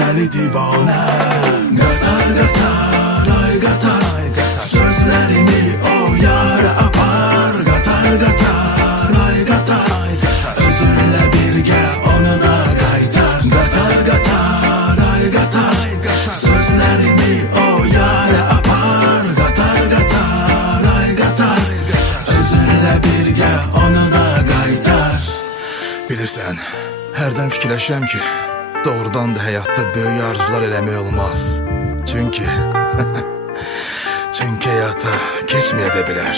deli divane. Qatar qatar ay qatar, sözlerimi o yara apar. Qatar qatar ay qatar, özünle birge onu da qaytar. Qatar qatar ay qatar, sözlerimi o yara apar. Qatar qatar ay qatar, özünle birge onu da qaytar. Bilirsən, hərdən fikirləşirəm ki, doğrudan da həyatda böyük arzular eləmək olmaz. Çünki həyata keçməyə də bilər.